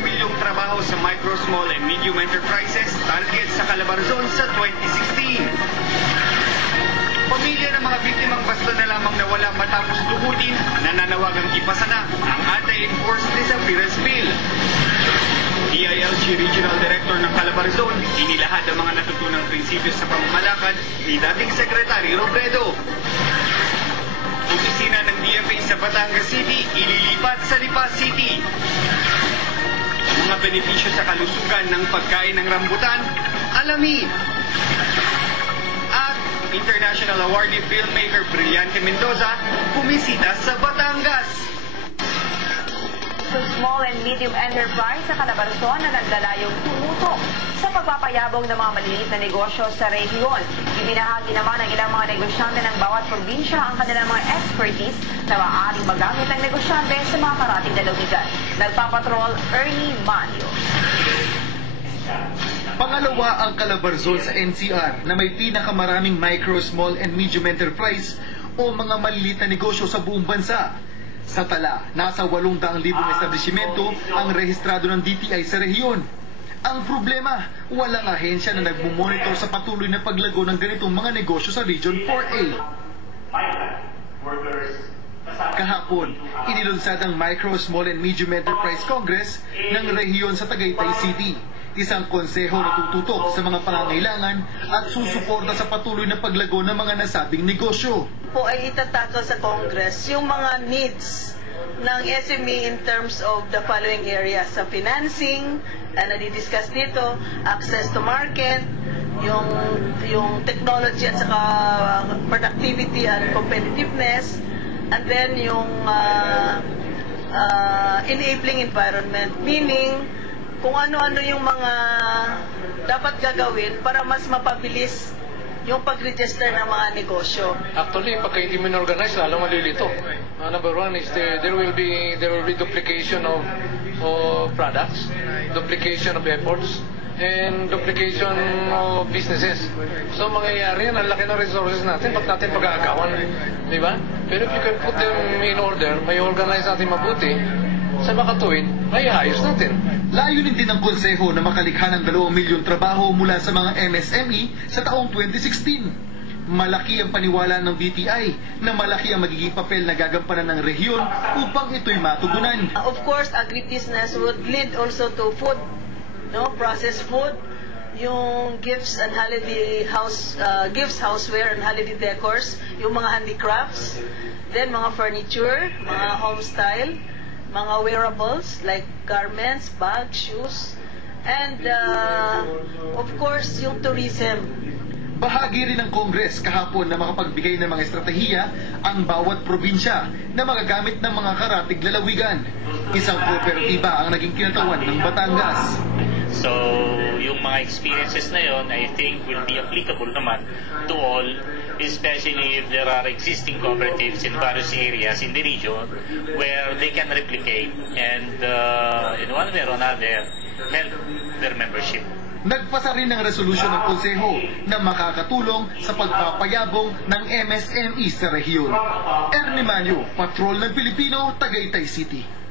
milyong trabaho sa micro, small, and medium enterprises target sa Calabarzon sa 2016. Pamilya ng mga biktimang basta na lamang nawala matapos luhutin, nananawagang ipasa na ang anti-enforced disappearance bill. DILG Regional Director ng Calabarzon, inilahad ang mga natutunang prinsipyo sa pamamalakad ni dating Secretary Robredo. Opisina ng DFA sa Batangas City, ililipat sa Lipa City. Mga benepisyo sa kalusugan ng pagkain ng rambutan, alamin. At International Awardee Filmmaker Brillante Mendoza, bumisita sa Batangas. Small and medium enterprise sa Calabarzon na naglalayong tumutok sa pagpapayabong ng mga maliliit na negosyo sa rehiyon. Ibinahagi naman ng ilang mga negosyante ng bawat probinsya ang kanilang mga expertise na maaaring magamit ng negosyante sa mga karating na lumigan. Nagpapatrol, Ernie Manio. Pangalawa ang Calabarzon sa NCR na may pinakamaraming micro, small and medium enterprise o mga maliliit na negosyo sa buong bansa. Sa tala, nasa 800,000 establishmento ang rehistrado ng DTI sa rehiyon. Ang problema, walang ahensya na nagmumonitor sa patuloy na paglago ng ganitong mga negosyo sa Region 4A. Kahapon, inilunsad ang Micro, Small and Medium Enterprise Congress ng rehiyon sa Tagaytay City. Isang konseho na tututok sa mga pangangailangan at susuporta sa patuloy na paglago ng mga nasabing negosyo. Po ay itatakal sa Congress yung mga needs ng SME in terms of the following areas. Sa financing, na nadidiscuss dito, access to market, yung technology at saka productivity and competitiveness, and then yung enabling environment, meaning kung ano-ano yung mga dapat gagawin para mas mapabilis yung pag-register ng mga negosyo. Actually, pagka hindi mo organize, lalo malilito. Number one is there will be duplication of products, duplication of efforts, and duplication of businesses. So mangyayari yan, ang laki ng resources natin, ba't natin pag-aagawan? Di ba? Pero if you can put them in order, may organize natin mabuti, sa makatuwid, may ayos natin. Layunin din ng konseho na makalikha ng 2 milyong trabaho mula sa mga MSME sa taong 2016. Malaki ang paniwala ng BTI na malaki ang magiging papel na gagampanan ng rehiyon upang ito'y matugunan. Of course, agribusiness would lead also to food, processed food, yung gifts and holiday gifts, houseware and holiday decors, yung mga handicrafts, then mga furniture, mga home style, mga wearables like garments, bags, shoes, and of course yung tourism. Bahagi rin ng Congress kahapon na makapagbigay ng mga estratehiya ang bawat probinsya na magagamit ng mga karatig lalawigan. Isang kooperatiba ang naging kinatawan ng Batangas. So, yung mga experiences na yon, I think will be applicable naman to all, especially if there are existing cooperatives in various areas in the region where they can replicate and in one way or another help their membership. Nagpasa rin ng resolusyon ng konseho na makakatulong sa pagpapayabong ng MSME sa rehiyon. Ernie Manio, Patrol ng Pilipino, Tagaytay City.